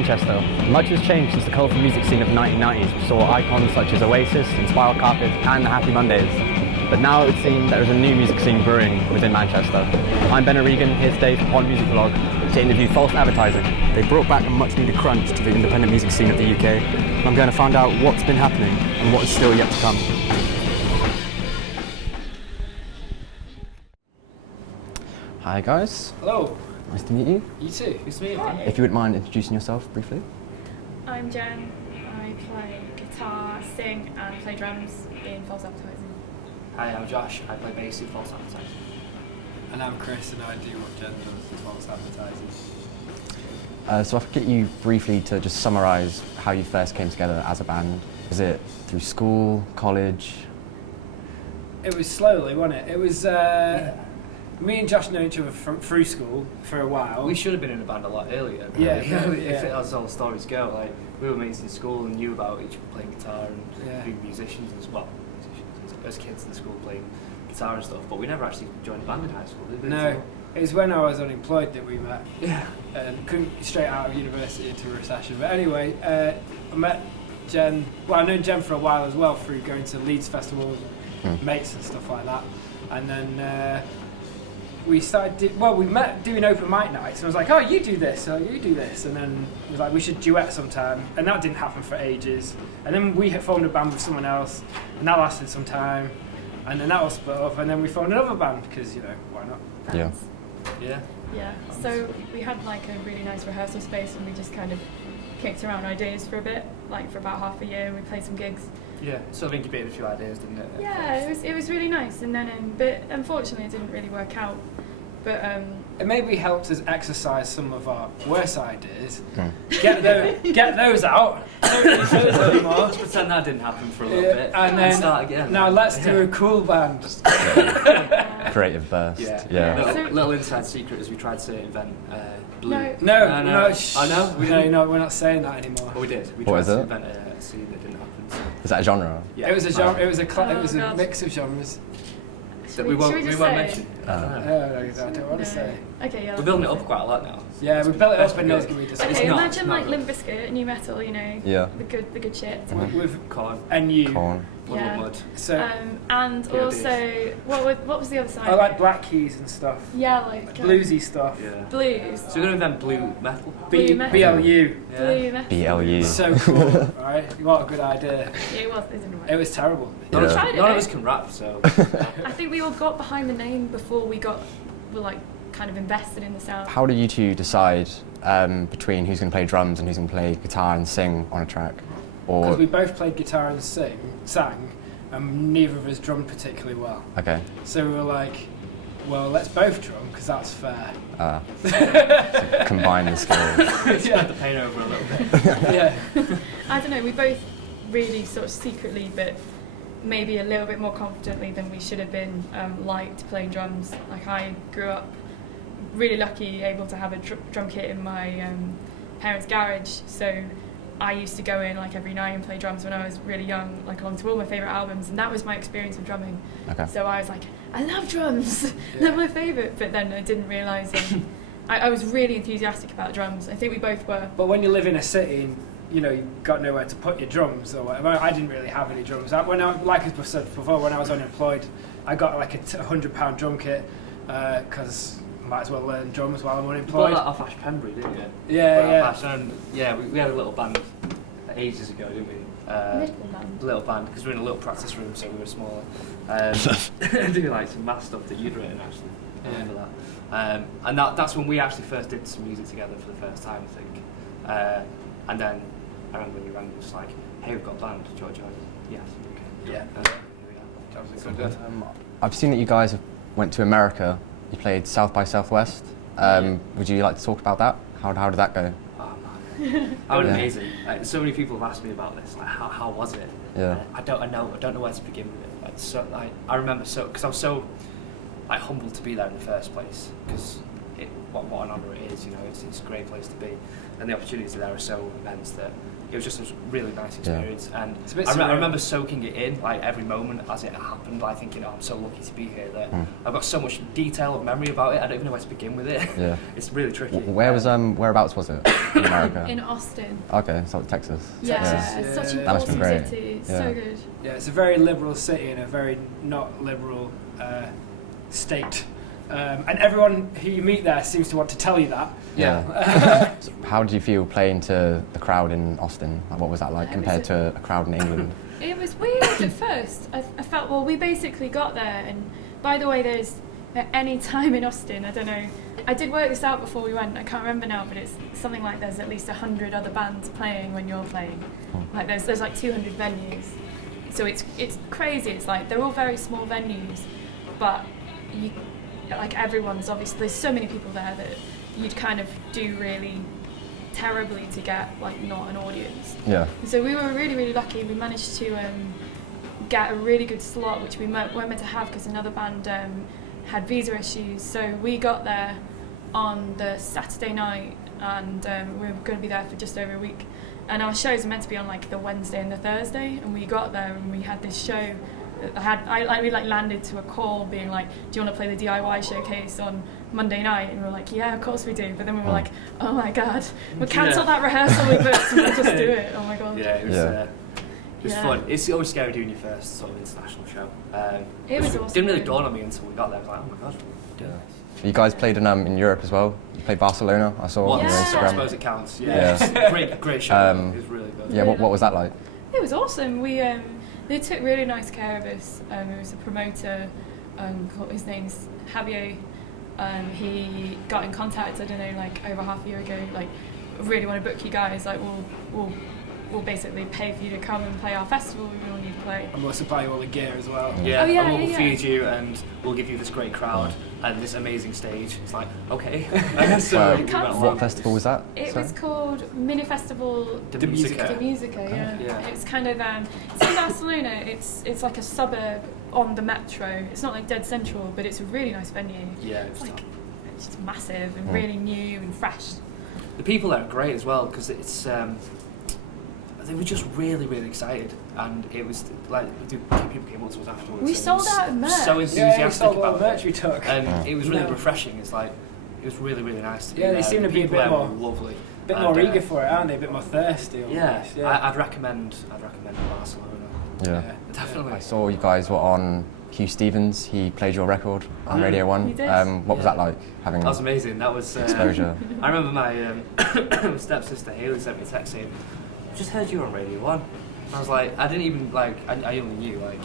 Manchester. Much has changed since the colourful music scene of the 1990s, which saw icons such as Oasis, Inspiral Carpet and the Happy Mondays. But now it would seem there is a new music scene brewing within Manchester. I'm Ben O'Regan, here today for Pod Music Vlog to interview False Advertising. They brought back a much needed crunch to the independent music scene of the UK, and I'm going to find out what's been happening and what is still yet to come. Hi guys. Hello. Nice to meet you. You too. Nice to meet you. If you wouldn't mind introducing yourself briefly. I'm Jen. I play guitar, sing and play drums in False Advertising. Hi, I'm Josh. I play bass in False Advertising. And I'm Chris, and I do what Jen does in False Advertising. So if I could get you briefly to just summarise how you first came together as a band. Was it through school, college? It was slowly, wasn't it? It was me and Josh know each other through school for a while. We should have been in a band a lot earlier. Yeah, If as all stories go, like we were mates in school and knew about each other playing guitar and being musicians as well. As kids in school playing guitar and stuff, but we never actually joined a band in high school, did we? No, it was when I was unemployed that we met. Yeah. And couldn't straight out of university into a recession. But anyway, I met Jen. Well, I've known Jen for a while as well through going to Leeds Festival with mates and stuff like that. And then we started. We met doing open mic nights. And I was like, "Oh, you do this, oh, you do this," and then it was like, "We should duet sometime." And that didn't happen for ages. And then we had formed a band with someone else, and that lasted some time. And then that was split up, and then we formed another band because why not? Yeah. Yeah. So we had like a really nice rehearsal space, and we just kind of kicked around ideas for a bit, like for about half a year. And we played some gigs. Yeah, sort of incubated a few ideas, didn't it? Yeah, it was really nice, and then but unfortunately it didn't really work out. But it maybe helped us exercise some of our worst ideas. Get those out. Don't use those anymore. Let's pretend that didn't happen for a little bit and then start again. Now let's do a cool band. Creative burst. Yeah. Little inside secret is we tried to invent blue. No. I know. We're not saying that anymore. Well, we did. We What tried is to it? invent a scene that didn't happen. So. Is that a genre? Yeah. It was a genre. It was a God. mix of genres. That we won't mention. I don't want to say. Okay, yeah. We're building it up quite a lot now. Yeah, we built it up and there's going to be discussion. Okay, not- imagine it's like not Limp Bizkit, new metal, Yeah. the good shit. With Corn. and you. Corn. Yeah. Mud. So And Yeah, also, what was the other side? I like Black Keys and stuff. Yeah, like Bluesy stuff. Yeah. blues. So we're going to invent blue metal. Blue metal. BLU. Blue metal. BLU. So cool, right? What a good idea. Yeah, it didn't work. It was terrible. None of Yeah. tried it, none of though. us can rap, so. I think we all got behind the name before we were like kind of invested in the sound. How did you two decide between who's going to play drums and who's going to play guitar and sing on a track? Because Or we both played guitar and sang, and neither of us drummed particularly well. okay, So we were like, well, let's both drum because that's fair. so combine the skills. Spread the pain over a little bit. Yeah. I don't know, we both really sort of secretly, but maybe a little bit more confidently than we should have been, liked playing drums. Like I grew up really lucky, able to have a drum kit in my parents' garage, so I used to go in like every night and play drums when I was really young, like along to all my favourite albums, and that was my experience of drumming. Okay. So I was like, I love drums, they're my favourite, but then I didn't realise I was really enthusiastic about drums. I think we both were. But when you live in a city and you've got nowhere to put your drums or whatever, I didn't really have any drums. Like I said before, when I was unemployed, I got like a £100 drum kit because might as well learn drums while I'm You unemployed. bought that off Ash Pembury, didn't you? Yeah. We had a little band ages ago, didn't we? Little band, because we were in a little practice room, so we were smaller. Doing like some math stuff that you'd written, actually. I remember that. And that's when we actually first did some music together for the first time, I think. And then I remember when you rang, it was like, hey, we've got a band, George. Yes, okay. Yeah. And here we are. I've seen that you guys went to America. You played South by Southwest. Would you like to talk about that? How did that go? Oh man, that was amazing. So many people have asked me about this. Like, how was it? Yeah. I don't know where to begin with it. I remember because I was so humbled to be there in the first place. Because what an honour it is. It's a great place to be, and the opportunities there are so immense that it was just a really nice experience, and It's a bit I surreal. remember soaking it in, like every moment as it happened, like thinking, oh, I'm so lucky to be here. That I've got so much detail of memory about it. I don't even know where to begin with it. Yeah. It's really tricky. Whereabouts was it in America? In Austin. Okay, so Texas. Yeah, Texas, it's such yeah. an That must be awesome great. city. It's Yeah. so good. Yeah, it's a very liberal city and a very not liberal state. And everyone who you meet there seems to want to tell you that. Yeah. So how did you feel playing to the crowd in Austin? Like, what was that like It compared was to a crowd in England? It was weird at first. I felt, well, we basically got there, and by the way, there's at any time in Austin, I don't know, I did work this out before we went, I can't remember now, but it's something like there's at least 100 other bands playing when you're playing. Like there's like 200 venues. So it's crazy. It's like they're all very small venues, but you, like everyone's obviously, there's so many people there that you'd kind of do really terribly to get like not an audience. Yeah. So we were really, really lucky. We managed to get a really good slot, which we weren't meant to have because another band had visa issues. So we got there on the Saturday night, and we were going to be there for just over a week. And our shows are meant to be on like the Wednesday and the Thursday, and we got there and we had this show. We landed to a call being like, do you want to play the DIY showcase on Monday night? And we were like, yeah, of course we do. But then we were like, oh my god, we'll cancel that rehearsal we booked and we'll just do it. Oh my god. Yeah, it was. Yeah. It was fun. It's always scary doing your first sort of international show. It was It awesome. didn't really dawn on me until we got there. I was like, oh my god, we're doing this. You guys played in Europe as well. You played Barcelona. I saw on your Once, so I Instagram. suppose it counts. Yeah. Yeah. great show. Um, It was really good. Yeah. What was that like? It was awesome. We they took really nice care of us. It was a promoter. His name's Javier. He got in contact. I don't know, like over half a year ago. Like, really want to book you guys. Like, we'll basically pay for you to come and play our festival. We want you to play. And we'll supply you all the gear as well. Yeah, Oh, yeah, and we'll yeah. feed you, and we'll give you this great crowd and this amazing stage. It's like, okay. So Wow. we went What along. What festival was that? It Sorry? was called Mini Festival The The Musica. de Musica. Yeah. Yeah. It's kind of it's in Barcelona. It's like a suburb on the metro. It's not like dead central, but it's a really nice venue. Yeah, it It's was like top. it's just massive and really new and fresh. The people there are great as well because it's. They were just really, really excited, and it was like people came up to us afterwards. We and sold was out of merch. So Yeah, we enthusiastic sold all about the merch it. we took. It was really Yeah. refreshing. It's like it was really, really nice to be Yeah, they there. seem The to be a people bit there more- were lovely. A bit And, more eager for it, aren't they? A bit more thirsty. Yeah, almost, I'd recommend Barcelona. Yeah. Definitely. I saw you guys were on Hugh Stevens. He played your record on Radio 1. He did. What was Yeah. that like, having That was amazing. That was exposure? I remember my stepsister Haley sent me a text saying, "I just heard you were on Radio 1." I was like, I didn't even like, I only knew like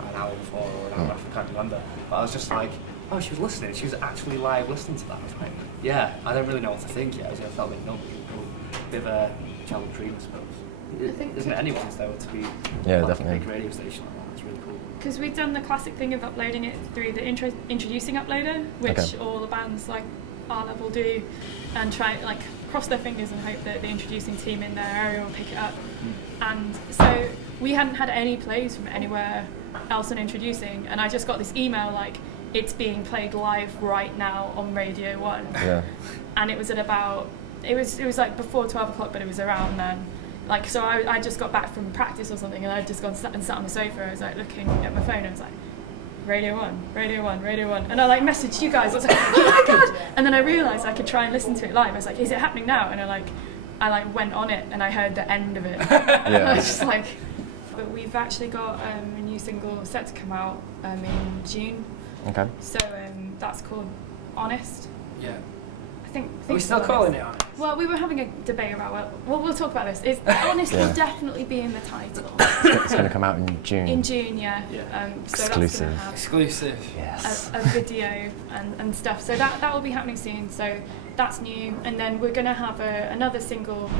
an hour before or an hour after, I can't remember. But I was just like, oh, she was listening. She was actually live listening to that. I was like, yeah, I don't really know what to think yet. I felt a bit numb, a bit of a childhood dream, I suppose. think- Isn't it anyone's though to be Yeah, on definitely. a big radio station like that? It's really cool. Because we've done the classic thing of uploading it through the introducing uploader, which Okay. all the bands like our level do, and try like cross their fingers and hope that the introducing team in their area will pick it up. And so we hadn't had any plays from anywhere else on introducing, and I just got this email like, it's being played live right now on Radio 1. Yeah. And it was at about, it was like before 12 o'clock, but it was around then. Like, so I just got back from practice or something, and I'd just gone and sat on the sofa. I was like looking at my phone, I was like, Radio 1, Radio 1, Radio 1. And I like messaged you guys, I was like, oh my god! And then I realised I could try and listen to it live. I was like, is it happening now? And I went on it and I heard the end of it. And I was just like, but we've actually got a new single set to come out in June. Okay. So that's called Honest. Yeah. I think Are we it's still Honest. calling it Honest? Well, we were having a debate about we'll talk about this. It's Honest Yeah. will definitely be in the title. It's going to come out in June. In June, yeah. Yeah. So Exclusive. that's going to have Exclusive. Yes. a video and stuff. So that will be happening soon. So that's new. And then we're going to have another single,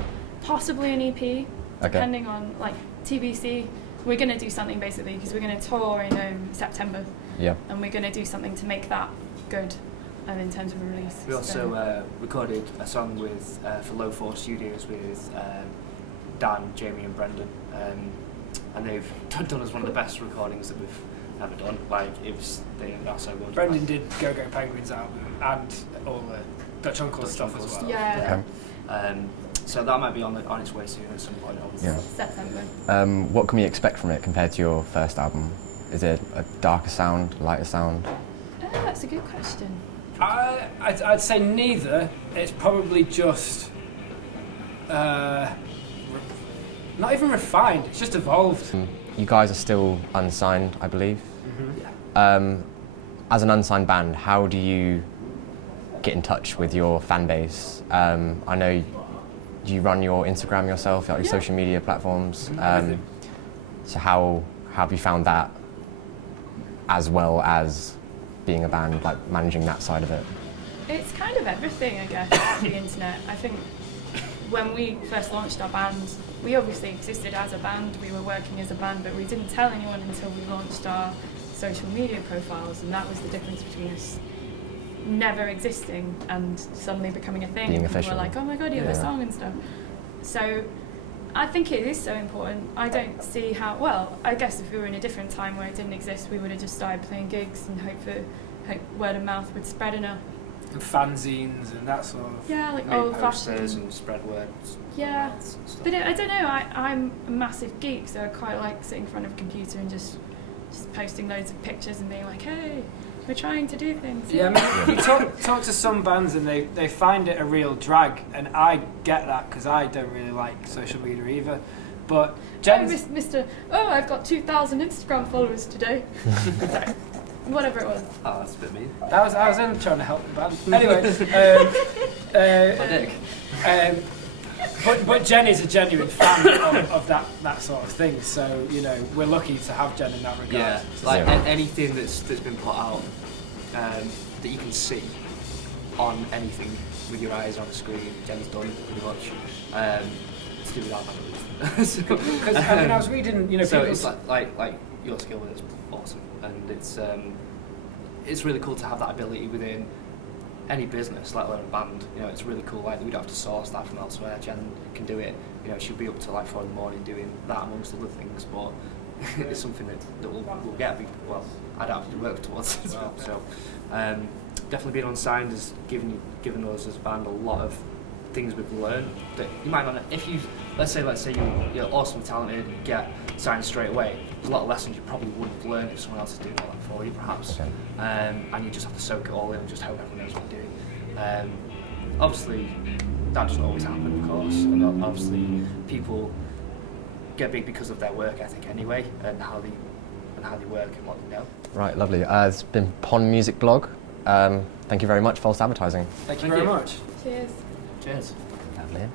possibly an EP, depending on like TBC. We're going to do something basically because we're going to tour in September. Yeah. And we're going to do something to make that good. In terms of a release. We also recorded a song with for Low 4 Studios with Dan, Jamie and Brendan, and they've done us one of the best recordings that we've ever done. Like, they are so good. Brendan did Go Go Penguins album and all the Dutch Uncle Dutch stuff Uncle as stuff. well. Yeah. Okay. So that might be on its way soon at some point. Obviously. Yeah. September. What can we expect from it compared to your first album? Is it a darker sound, lighter sound? That's a good question. I'd say neither. It's probably just not even refined. It's just evolved. You guys are still unsigned, I believe. Mm-hmm. As an unsigned band, how do you get in touch with your fan base? I know you run your Instagram yourself, like your social media platforms. So how have you found that, as well as being a band, like managing that side of it? It's kind of everything, I guess, the internet. I think when we first launched our band, we obviously existed as a band, we were working as a band, but we didn't tell anyone until we launched our social media profiles, and that was the difference between us never existing and suddenly becoming a thing. Being And official. we're like, oh my god, you have a song and stuff. So I think it is so important. I don't see how, well, I guess if we were in a different time where it didn't exist, we would have just started playing gigs and hope word of mouth would spread enough. And fanzines and that sort of. Yeah, like Make old posters fashioned. and spread words. Yeah. and stuff. But I don't know, I'm a massive geek, so I quite like sitting in front of a computer and just posting loads of pictures and being like, hey, we're trying to do things. Yeah, I mean, you talk to some bands and they find it a real drag, and I get that because I don't really like social media either. But Jen's... I've got 2,000 Instagram followers today. Sorry. Whatever it was. Oh, that's a bit mean. I was only trying to help the band. Anyway, but Jen is a genuine fan of that sort of thing. So we're lucky to have Jen in that regard. Yeah, like anything that's been put out that you can see on anything with your eyes on the screen, Jen's done pretty much. To do with our band. So, Because I was reading, so people it's like your skill with it's awesome, and it's really cool to have that ability within any business, let alone a band. It's really cool. Like, we don't have to source that from elsewhere. Jen can do it. She'll be up to like 4 in the morning doing that amongst other things. But it's something that we'll get. Well, I don't have to work towards as well. So definitely being unsigned has given us as a band a lot of things we've learned that you might not. If you let's say you're awesome, talented, get signed straight away. There's a lot of lessons you probably wouldn't have learned if someone else is doing all that for you, perhaps. And you just have to soak it all in and just hope everyone knows what you're doing. Obviously, that doesn't always happen, of course, and obviously people get big because of their work ethic anyway, and how they work and what they know. Right, lovely. It's been Pond Music Blog. Thank you very much, False Advertising. Thank you very much. Cheers. Cheers. Lovely.